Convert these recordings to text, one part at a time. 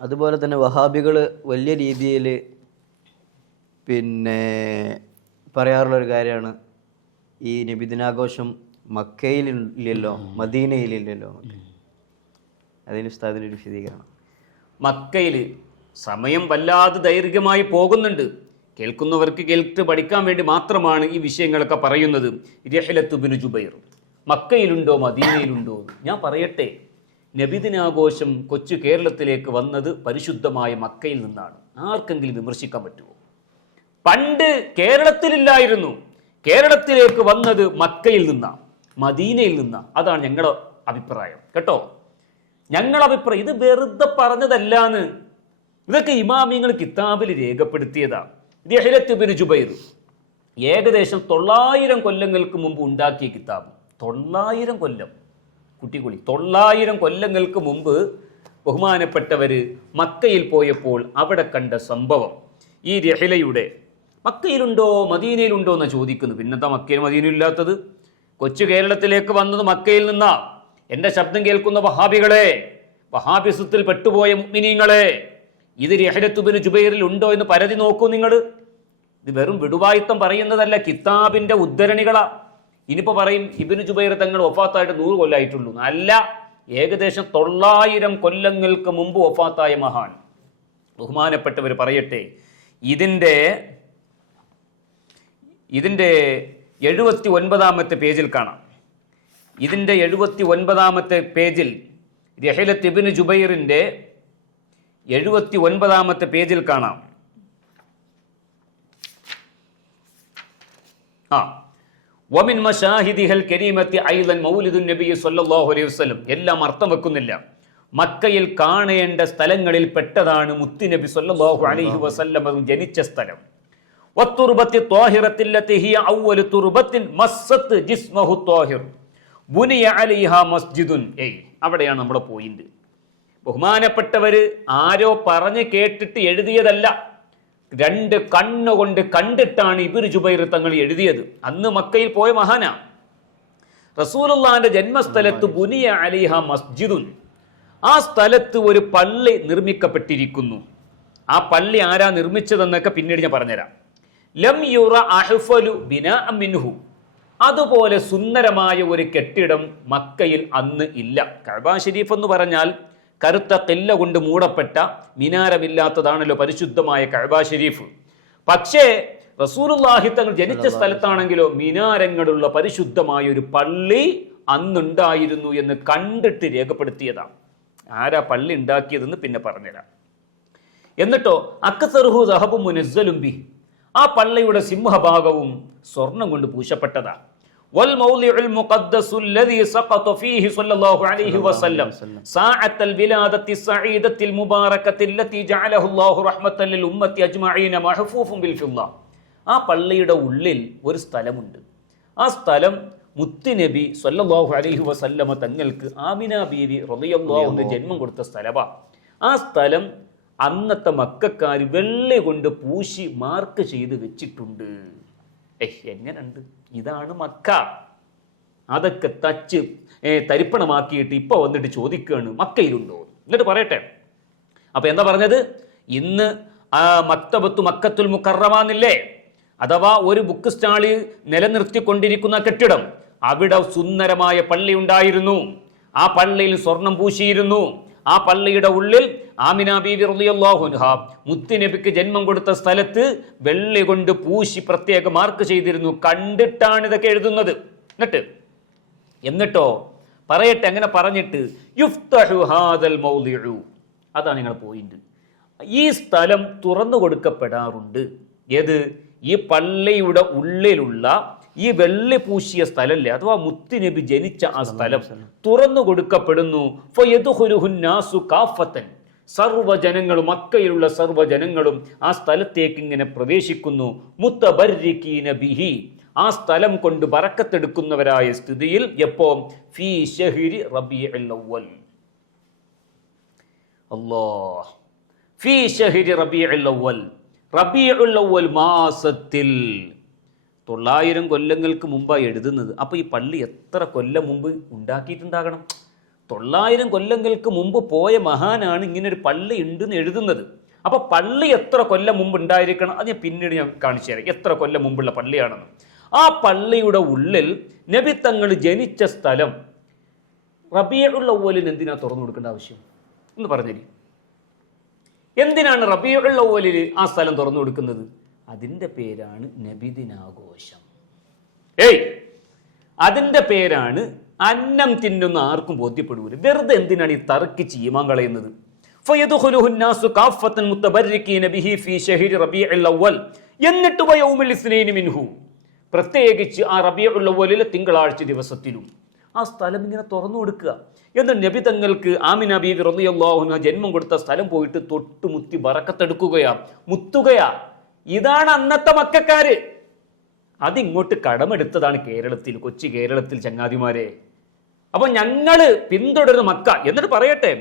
അതുപോലെ തന്നെ വഹാബികൾ വലിയ രീതിയിൽ പിന്നെ പറയാറുള്ളൊരു കാര്യമാണ് ഈ നബിദിനാഘോഷം മക്കയിലില്ലല്ലോ മദീനയിലില്ലല്ലോ. അതിന് ഉസ്താദിനൊരു വിശദീകരണം. മക്കയിൽ സമയം വല്ലാതെ ദൈർഘ്യമായി പോകുന്നുണ്ട്. കേൾക്കുന്നവർക്ക് കേട്ട് പഠിക്കാൻ വേണ്ടി മാത്രമാണ് ഈ വിഷയങ്ങളൊക്കെ പറയുന്നത്. രഹ്ലത്ത് ബിൻ ജുബൈർ മക്കയിലുണ്ടോ മദീനയിലുണ്ടോ? ഞാൻ പറയട്ടെ, നബിദിനാഘോഷം കൊച്ചു കേരളത്തിലേക്ക് വന്നത് പരിശുദ്ധമായ മക്കയിൽ നിന്നാണ്. ആർക്കെങ്കിലും വിമർശിക്കാൻ പറ്റുമോ? പണ്ട് കേരളത്തിലില്ലായിരുന്നു, കേരളത്തിലേക്ക് വന്നത് മക്കയിൽ നിന്നാണ്, മദീനയിൽ നിന്നാണ്. അതാണ് ഞങ്ങളുടെ അഭിപ്രായം കേട്ടോ. ഞങ്ങളുടെ അഭിപ്രായം ഇത് വെറുതെ പറഞ്ഞതല്ലാന്ന്. ഇതൊക്കെ ഇമാമിങ്ങൾ കിതാബിൽ രേഖപ്പെടുത്തിയതാണ്. രഹ്ലത്ത് ബിൻ ജുബൈർ ഏകദേശം 900 കൊല്ലങ്ങൾക്ക് മുമ്പ് ഉണ്ടാക്കിയ കിതാബ്. 900 കൊല്ലം, കുട്ടിക്കുളി 900 കൊല്ലങ്ങൾക്ക് മുമ്പ് ബഹുമാനപ്പെട്ടവർ മക്കയിൽ പോയപ്പോൾ അവിടെ കണ്ട സംഭവം. ഈ രഹ്ലയുടെ മക്കയിലുണ്ടോ മദീനയിലുണ്ടോ എന്ന് ചോദിക്കുന്നു. പിന്നെന്താ മക്കയിൽ മദീനയും ഇല്ലാത്തത്? കൊച്ചു കേരളത്തിലേക്ക് വന്നത് മക്കയിൽ നിന്നാ. എൻ്റെ ശബ്ദം കേൾക്കുന്ന വഹാബികളെ, വഹാബിസത്തിൽ പെട്ടുപോയ മുഅ്മിനീങ്ങളെ, ഇത് രഹ്ലത്ത് ബിൻ ജുബൈറിൽ ഉണ്ടോ എന്ന് പരതി നോക്കൂ നിങ്ങൾ. ഇത് വെറും വിടുവായിത്തം പറയുന്നതല്ല, കിതാബിന്റെ ഉദ്ധരണികളാ. ഇനിയിപ്പോൾ പറയും ഇബ്നു ജുബൈർ തങ്ങൾ വഫാത്തായിട്ട് 100 കൊല്ലമായിട്ടുള്ളൂ. അല്ല, ഏകദേശം 900 കൊല്ലങ്ങൾക്ക് മുമ്പ് വഫാത്തായ മഹാൻ. ബഹുമാനപ്പെട്ടവർ പറയട്ടെ, ഇതിൻ്റെ 79ാമത്തെ പേജിൽ കാണാം. ഇതിൻ്റെ 79ാമത്തെ പേജിൽ രഹ്ലത്ത് ഇബ്നു ജുബൈറിൻ്റെ 79ാമത്തെ പേജിൽ കാണാം. വമിൻ മശാഹിദിഹൽ കരീമത്തി ഐളൻ മൗലിദുൻ നബി സല്ലല്ലാഹു അലൈഹി വസല്ലം. എല്ലാം അർത്ഥം വെക്കുന്നില്ല. മക്കയിൽ കാണേണ്ട സ്ഥലങ്ങളിൽ പെട്ടതാണ് മുത്തുനബി സല്ലല്ലാഹു അലൈഹി വസല്ലം ജനിച്ച സ്ഥലം. വത്തുർബത്തി ത്വാഹിറത്തില്ലത്തി ഹിയ അവ്വലു തുർബത്തിൻ മസ്സത്ത് ജിസ്മഹു ത്വാഹിർ ബുനിയ അലൈഹാ മസ്ജിദുൻ. അവിടെയാണ് നമ്മുടെ പോയിന്റ്. ബഹുമാനപ്പെട്ടവര് ആരോ പറഞ്ഞ് കേട്ടിട്ട് എഴുതിയതല്ല, 2 കണ്ണുകൊണ്ട് കണ്ടിട്ടാണ് ഇബ്നു ജുബൈർ തങ്ങൾ എഴുതിയത്. അന്ന് മക്കയിൽ പോയ മഹാനാ. റസൂലുള്ളാഹിന്റെ ജന്മസ്ഥലത്ത് ബുനിയ അലൈഹ മസ്ജിദുൻ, ആ സ്ഥലത്ത് ഒരു പള്ളി നിർമ്മിക്കപ്പെട്ടിരിക്കുന്നു. ആ പള്ളി ആരാ നിർമ്മിച്ചതെന്നൊക്കെ പിന്നീട് ഞാൻ പറഞ്ഞുതരാം. ലം യുറ അഹ്ഫലു ബിനാഅ മിൻഹു, അതുപോലെ സുന്ദരമായ ഒരു കെട്ടിടം മക്കയിൽ അന്ന് ഇല്ല. കഅബ ശരീഫ് എന്ന് പറഞ്ഞാൽ കറുത്ത തെല്ല കൊണ്ട് മൂടപ്പെട്ട മിനാരമില്ലാത്തതാണല്ലോ പരിശുദ്ധമായ കഅബ ശരീഫ്. പക്ഷേ റസൂലുള്ളാഹി തങ്ങൾ ജനിച്ച സ്ഥലത്താണെങ്കിലോ മിനാരങ്ങളുള്ള പരിശുദ്ധമായ ഒരു പള്ളി അന്നുണ്ടായിരുന്നു എന്ന് കണ്ടിട്ട് രേഖപ്പെടുത്തിയതാണ്. ആരാ പള്ളി ഉണ്ടാക്കിയതെന്ന് പിന്നെ പറഞ്ഞുതരാം. എന്നിട്ടോ അക്സറുഹു ദഹബു മുനസ്സലും ബി, ആ പള്ളിയുടെ സിംഹഭാഗവും സ്വർണം കൊണ്ട് പൂശപ്പെട്ടതാണ്. വൽ മൗളിഉൽ മുഖദ്ദസുൽ ലദീ സഖത ഫീഹി സ്വല്ലല്ലാഹു അലൈഹി വസല്ലം സാഅത്തൽ വിലാദത്തി സഈദത്തിൽ മുബാറകത്തിൽ ലത്തി ജഅലഹു അല്ലാഹു റഹ്മത്തൻ ലിൽ ഉമ്മത്തി അജ്മഈന മഹ്ഫൂഫുൻ ബിൽ ഫിദ്ദ. ആ പള്ളിയുടെ ഉള്ളിൽ ഒരു സ്ഥലമുണ്ട്. ആ സ്ഥലം മുത്തുനബി സ്വല്ലല്ലാഹു അലൈഹി വസല്ലമ തങ്ങൾക്ക് ആമിന ബീവി റളിയല്ലാഹു അൻഹ ജന്മം കൊടുത്ത സ്ഥലമാണ്. ആ സ്ഥലം അന്നത്തെ മക്കക്കാർ വെള്ളി കൊണ്ട് പൂശി മാർക്ക് ചെയ്ത് വെച്ചിട്ടുണ്ട്. എങ്ങനെയുണ്ട്? ഇതാണ് മക്ക. അതൊക്കെ തരിപ്പണമാക്കിയിട്ട് ഇപ്പൊ വന്നിട്ട് ചോദിക്കുകയാണ് മക്കയിലുണ്ടോ. എന്നിട്ട് പറയട്ടെ, അപ്പൊ എന്താ പറഞ്ഞത്? ഇന്ന് മക്തബത്തു മക്കത്തുൽ മുക്കറമാന്നില്ലേ, അഥവാ ഒരു ബുക്ക് സ്റ്റാളിൽ നിലനിർത്തിക്കൊണ്ടിരിക്കുന്ന കെട്ടിടം, അവിടെ സുന്ദരമായ പള്ളി ഉണ്ടായിരുന്നു. ആ പള്ളിയിൽ സ്വർണം പൂശിയിരുന്നു. ആ പള്ളിയുടെ ഉള്ളിൽ ആമിന ബീവി റളിയല്ലാഹു അൻഹ മുത്തുനബിക്ക് ജന്മം കൊടുത്ത സ്ഥലത്ത് വെള്ളി കൊണ്ട് പൂശി പ്രത്യേക മാർക്ക് ചെയ്തിരുന്നു. കണ്ടിട്ടാണ് ഇതൊക്കെ എഴുതുന്നത്. എന്നിട്ടോ പറയട്ടെ, അങ്ങനെ പറഞ്ഞിട്ട് യുഫ്തഹു ഹാദൽ മൗളിഉ, അതാണ് നിങ്ങളുടെ പോയിന്റ്. ഈ സ്ഥലം തുറന്നു കൊടുക്കപ്പെടാറുണ്ട്. ഏത്? ഈ പള്ളിയുടെ ഉള്ളിലുള്ള ഈ വെള്ളി പൂശിയ സ്ഥലല്ലേ, അഥവാ മുത്തുനബി ജനിച്ച ആ സ്ഥലം തുറന്നു കൊടുക്കപ്പെടുന്നു. ഫയദ്ഖുലുഹുന്നാസു കാഫത്തൻ, സർവ്വജനങ്ങളും, മക്കയിലുള്ള സർവ്വജനങ്ങളും ആ സ്ഥലത്തേക്ക് ഇങ്ങനെ പ്രവേശിക്കുന്നു. മുത്തബർരികീന ബിഹി, ആ സ്ഥലം കൊണ്ട് ബറക്കത്തെടുക്കുന്നവരായ സ്ഥിതിയിൽ. എപ്പോ? ഫീ ശഹ്രി റബീഉൽ അവ്വൽ. അല്ലാഹ്, ഫീ ശഹ്രി റബീഉൽ അവ്വൽ, റബീഉൽ അവ്വൽ മാസത്തിൽ. 900 കൊല്ലങ്ങൾക്ക് മുമ്പാണ് എഴുതുന്നത്. അപ്പോൾ ഈ പള്ളി എത്ര കൊല്ലം മുമ്പ് ഉണ്ടാക്കിയിട്ടുണ്ടാകണം? 900 കൊല്ലങ്ങൾക്ക് മുമ്പ് പോയ മഹാനാണ് ഇങ്ങനെ ഒരു പള്ളി ഉണ്ടെന്ന് എഴുതുന്നത്. അപ്പൊ പള്ളി എത്ര കൊല്ലം മുമ്പ് ഉണ്ടായിരിക്കണം അത് പിന്നീട് ഞാൻ കാണിച്ചു തരാം, എത്ര കൊല്ലം മുമ്പുള്ള പള്ളിയാണെന്ന്. ആ പള്ളിയുടെ ഉള്ളിൽ നബി തങ്ങൾ ജനിച്ച സ്ഥലം റബീഉൽ അവ്വലിന് എന്തിനാ തുറന്നു കൊടുക്കേണ്ട ആവശ്യം എന്ന് പറഞ്ഞിരി. എന്തിനാണ് റബീഉൽ അവ്വലിൽ ആ സ്ഥലം തുറന്നു കൊടുക്കുന്നത്? അതിൻ്റെ പേരാണ് നബിദിനാഘോഷം. അതിൻ്റെ പേരാണ്. അന്നം തിന്നുന്ന ആർക്കും ബോധ്യപ്പെടൂല. വെറുതെ എന്തിനാണ് ഈ തർക്കിച്ച് ഈമാൻ കളയുന്നത്? എന്നിട്ട് പ്രത്യേകിച്ച് ആ റബീഉൽ അവ്വലിലെ തിങ്കളാഴ്ച ദിവസത്തിലും ആ സ്ഥലം ഇങ്ങനെ തുറന്നു കൊടുക്കുക. എന്നിട്ട് നബി തങ്ങൾക്ക് ആമിന ബീവി റളിയല്ലാഹു അൻഹ ജന്മം കൊടുത്ത സ്ഥലം പോയിട്ട് തൊട്ടുമുത്തി ബറക്കത്തെടുക്കുകയാ, മുത്തുകയാ. ഇതാണ് അന്നത്തെ മക്കക്കാര്. അതിങ്ങോട്ട് കടമെടുത്തതാണ് കേരളത്തിൽ, കൊച്ചു കേരളത്തിൽ ചങ്ങാതിമാരെ. അപ്പൊ ഞങ്ങള് പിന്തുടരുന്ന മക്ക. എന്നിട്ട് പറയട്ടെ,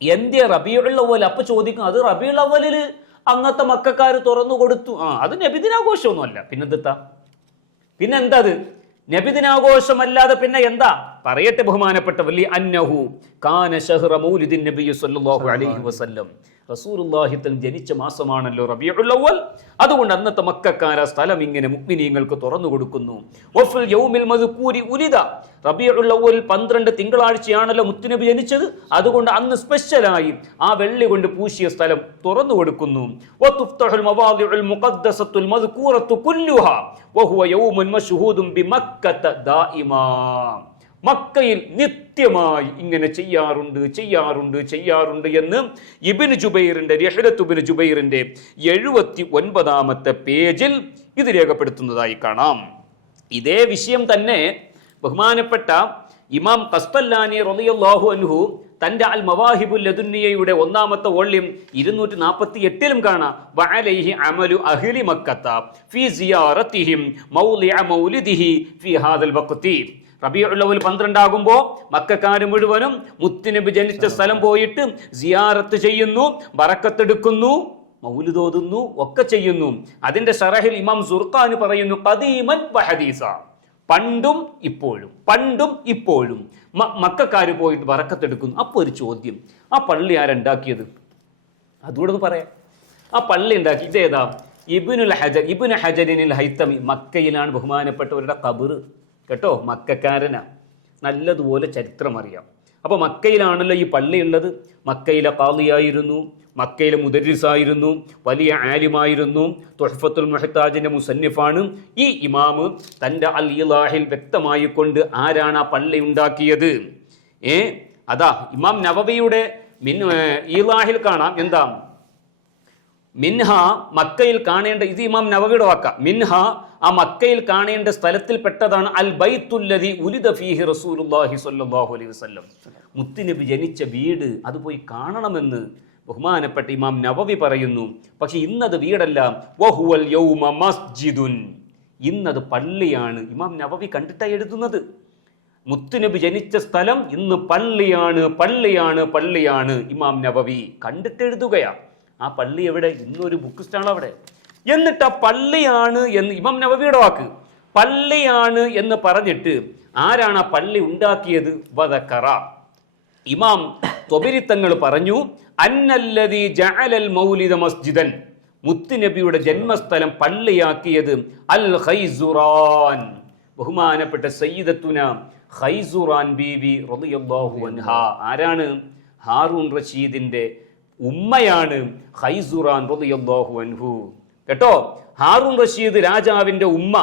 എന്തിയ റബീഉൽ അവ്വൽ? അപ്പൊ ചോദിക്കും, അത് റബീഉൽ അവ്വലില് അന്നത്തെ മക്കക്കാര് തുറന്നു കൊടുത്തു. അത് നബിദിനാഘോഷമൊന്നുമല്ല. പിന്നെന്താ അത്? നബിദിനാഘോഷമല്ലാതെ പിന്നെ എന്താ? പറയട്ടെ ബഹുമാനപ്പെട്ട വലിയ അന്നഹു കാന ശഹ്റ മൗലിദിൻ നബി സല്ലല്ലാഹു അലൈഹി വസല്ലം. റസൂലുള്ളാഹി തൻ ജനിച്ച മാസമാണല്ലോ റബീഉൽ അവ്വൽ. അതുകൊണ്ട് അന്നത്തെ മക്കക്കാര സ്ഥലം ഇങ്ങനെ മുഅ്മിനീങ്ങൾക്ക് തുറന്നു കൊടുക്കുന്നു. വഫിൽ യൗമിൽ മദ്കൂരി ഉലിദ. റബീഉൽ അവ്വൽ 12 തിങ്കളാഴ്ചയാണല്ലോ മുത്തുനബി ജനിച്ചത്. അതുകൊണ്ട് അന്ന് സ്പെഷ്യലായി ആ വെള്ളി കൊണ്ട് പൂശിയ സ്ഥലം തുറന്നു കൊടുക്കുന്നു. വതുഫ്തഹുൽ മവാദിഉൽ മുഖദ്ദസത്തുൽ മദ്കൂറത്തു കുല്ലുഹാ വഹുവ യൗമുൻ മശ്ഹൂദുൻ ബിമക്കത ദായിമാ. മക്കയിൽ നിത്യമായി ഇങ്ങനെ ചെയ്യാറുണ്ട് എന്ന് ഇബ്നു ജുബൈറിന്റെ റിഹ്ലത്തു ഇബ്നു ജുബൈറിന്റെ 79ാമത്തെ പേജിൽ ഇത് രേഖപ്പെടുത്തുന്നതായി കാണാം. ഇതേ വിഷയം തന്നെ ബഹുമാനപ്പെട്ട ഇമാം ഖസ്തല്ലാനി റളിയല്ലാഹു അൻഹു തന്റെ അൽ മവാഹിബുൽ ലദുന്നിയയുടെ 1ാമത്തെ വോള്യം 248ലും കാണാം. വഅലൈഹി അമലു അഹ്ലി മക്കത്ത ഫീ സിയാറതിഹിം മൗളിഅ മൗലിദിഹി ഫീ ഹാദൽ വഖ്തി. റബീഉൽ അവ്വൽ 12 ആകുമ്പോൾ മക്കക്കാര് മുഴുവനും മുത്തുനബി ജനിച്ച സ്ഥലം പോയിട്ട് സിയാറത്ത് ചെയ്യുന്നു, ബറക്കത്തെടുക്കുന്നു, മൗലിദ് ഓതുന്നു, ഒക്കെ ചെയ്യുന്നു. അതിന്റെ ശറഹിൽ ഇമാം സുർഖാനി പറയുന്നു, ഖദീമൻ വഹദീസ. പണ്ടും ഇപ്പോഴും മക്കക്കാര് പോയിട്ട് ബറക്കത്തെടുക്കുന്നു. അപ്പൊ ഒരു ചോദ്യം, ആ പള്ളി ആരുണ്ടാക്കിയത്? അതുകൂടെ പറയാം. ആ പള്ളി ഉണ്ടാക്കി ഇതേതാ? ഇബ്നു ഹജറിനിൽ ഹൈത്തമി. മക്കയിലാണ് ബഹുമാനപ്പെട്ടവരുടെ ഖബർ കേട്ടോ. മക്കക്കാരനാ, നല്ലതുപോലെ ചരിത്രം അറിയാം. അപ്പൊ മക്കയിലാണല്ലോ ഈ പള്ളി ഉള്ളത്. മക്കയിലെ ഖാദിയായിരുന്നു, മക്കയിലെ മുദരിസായിരുന്നു, വലിയ ആലിമായിരുന്നു, തുഹ്ഫത്തുൽ മുഹ്താജിന്റെ മുസന്നിഫാണ്. ഈ ഇമാമ് തന്റെ അൽ ഇലാഹിൽ വ്യക്തമായി കൊണ്ട് ആരാണ് ആ പള്ളി ഉണ്ടാക്കിയത്? അതാ ഇമാം നവവിയുടെ ഇലാഹിൽ കാണാം. എന്താ? മിൻഹ, മക്കയിൽ കാണേണ്ട, ഇത് ഇമാം നവവിയുടെ വാക്ക. മിൻഹ, ആ മക്കയിൽ കാണേണ്ട സ്ഥലത്തിൽ പെട്ടതാണ് അൽ ബൈത്തുല്ലദി ഉലിദ ഫീഹി റസൂലുള്ളാഹി സ്വല്ലല്ലാഹു അലൈഹി വസല്ലം. മുത്തുനബി ജനിച്ച വീട്, അത് പോയി കാണണമെന്ന് ബഹുമാനപ്പെട്ട ഇമാം നവവി പറയുന്നു. പക്ഷെ ഇന്നത് വീടല്ല. വഹുവൽ യൗമ മസ്ജിദുൻ. ഇന്നത് പള്ളിയാണ്. ഇമാം നവവി കണ്ടിട്ടാണ് എഴുതുന്നത്. മുത്തുനബി ജനിച്ച സ്ഥലം ഇന്ന് പള്ളിയാണ്. ഇമാം നവവി കണ്ടിട്ട് എഴുതുകയാ. ആ പള്ളി എവിടെ? ഇന്നൊരു ബുക്ക് സ്റ്റാൾ അവിടെ. എന്നിട്ട് ആ പള്ളിയാണ് എന്ന് ഇമാം നവവിയുടെ വാക്ക്, പള്ളിയാണ് എന്ന് പറഞ്ഞിട്ട് ആരാണ് ആ പള്ളി ഉണ്ടാക്കിയത്? വദക്കറ. ഇമാം ത്വബരി തങ്ങൾ പറഞ്ഞു, അന്നല്ലദീ ജഅലൽ മൗലിദ മസ്ജിദൻ. മുത്തുനബിയുടെ ജന്മസ്ഥലം പള്ളിയാക്കിയത് അൽ ഖൈസുറാൻ. ബഹുമാനപ്പെട്ട സയ്യിദത്തുന ഖൈസുറാൻ ബീവി റളിയല്ലാഹു അൻഹ. ആരാണ്? ഹാറൂൻ റഷീദിന്റെ ഉമ്മയാണ് ഖൈസുറാൻ റളിയല്ലാഹു അൻഹു കേട്ടോ. ഹാറൂൻ റഷീദ് രാജാവിന്റെ ഉമ്മ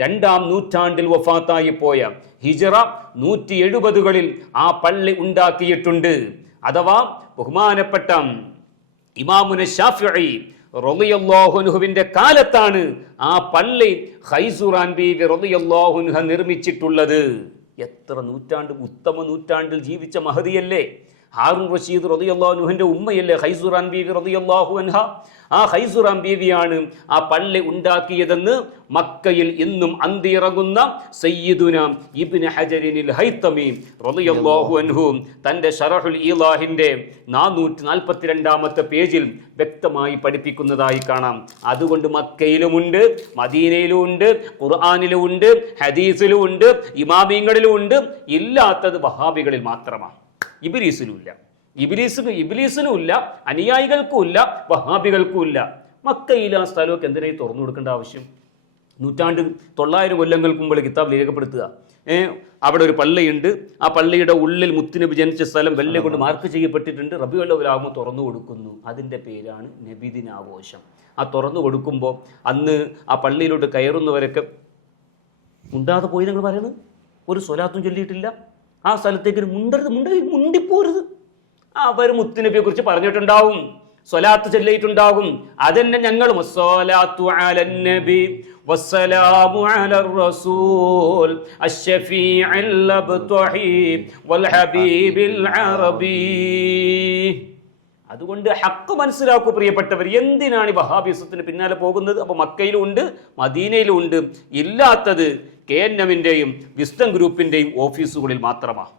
2ാം നൂറ്റാണ്ടിൽ വഫാത്തായി പോയ ഹിജ്റ 170കളിൽ ആ പള്ളി ഉണ്ടാക്കിയിട്ടുണ്ട്. അഥവാ ബഹുമാനപ്പെട്ട ഇമാമുന ശാഫിഈ റളിയല്ലാഹു അൻഹുവിന്റെ കാലത്താണ് ആ പള്ളി ഖൈസുറാൻ ബീവി റളിയല്ലാഹു അൻഹ നിർമ്മിച്ചിട്ടുള്ളത്. എത്ര നൂറ്റാണ്ട്, ഉത്തമ നൂറ്റാണ്ടിൽ ജീവിച്ച മഹദിയല്ലേ ഹാറൂൻ റഷീദ് റളിയല്ലാഹു അൻഹുവിന്റെ ഉമ്മയല്ലേ ഖൈസുറാൻ ബീവി റളിയല്ലാഹു അൻഹ. ആ ഖൈസുറാൻ ബീവിയാണ് ആ പള്ളി ഉണ്ടാക്കിയതെന്ന് മക്കയിൽ ഇന്നും അന്തിയിറങ്ങുന്ന സയ്യിദുന ഇബ്നു ഹജറിനിൽ ഹൈത്തമി റളിയല്ലാഹു അൻഹു തന്റെ ശറഹുൽ ഇലാഹിന്റെ 442ാമത്തെ പേജിൽ വ്യക്തമായി പഠിപ്പിക്കുന്നതായി കാണാം. അതുകൊണ്ട് മക്കയിലുമുണ്ട്, മദീനയിലുമുണ്ട്, ഖുർആനിലുമുണ്ട്, ഹദീസിലുമുണ്ട്, ഇമാമിങ്ങളിലുമുണ്ട്. ഇല്ലാത്തത് വഹാബികളിൽ മാത്രമാണ്. ഇബ്ലീസിലും ഇല്ല. ഇബ്ലീസിനും ഇല്ല, അനുയായികൾക്കും ഇല്ല, വഹാബികൾക്കും ഇല്ല. മക്കയിൽ ആ സ്ഥലമൊക്കെ എന്തിനായി തുറന്നു കൊടുക്കേണ്ട ആവശ്യം? 900 കൊല്ലങ്ങൾക്ക് മുമ്പ് കിതാബ് രേഖപ്പെടുത്തുക. അവിടെ ഒരു പള്ളിയുണ്ട്, ആ പള്ളിയുടെ ഉള്ളിൽ മുത്തുനബി ജനിച്ച സ്ഥലം വെള്ള കൊണ്ട് മാർക്ക് ചെയ്യപ്പെട്ടിട്ടുണ്ട്. റബീഉൽ അവ്വൽ ആകുമ്പോൾ തുറന്നു കൊടുക്കുന്നു. അതിൻ്റെ പേരാണ് നബിദിനാഘോഷം. ആ തുറന്നു കൊടുക്കുമ്പോൾ അന്ന് ആ പള്ളിയിലോട്ട് കയറുന്നവരൊക്കെ മുണ്ടാതെ പോയി നിങ്ങൾ പറയുന്നത്, ഒരു സ്വലാത്തും ചൊല്ലിയിട്ടില്ല, ആ സ്ഥലത്തേക്ക് മുണ്ടിപ്പോരുത്. അവർ മുത്തുനബിയെ കുറിച്ച് പറഞ്ഞിട്ടുണ്ടാവും, സ്വലാത്ത് ചൊല്ലിയിട്ടുണ്ടാകും. അതെന്നെ ഞങ്ങളും വസ്സലാത്തു അലൻ നബി വസ്സലാമു അലർ റസൂൽ അശ്ശഫീഉൽ അബ്തഹി വൽ ഹബീബിൽ അറബി. അതുകൊണ്ട് ഹക്ക് മനസ്സിലാക്കൂ പ്രിയപ്പെട്ടവർ. എന്തിനാണ് ഈ വഹാബിസത്തിന് പിന്നാലെ പോകുന്നത്? അപ്പോൾ മക്കയിലും ഉണ്ട്, മദീനയിലും ഉണ്ട്. ഇല്ലാത്തത് KNM-ന്റെയും വിസ്ഡം ഗ്രൂപ്പിന്റെയും ഓഫീസുകളിൽ മാത്രമാണ്.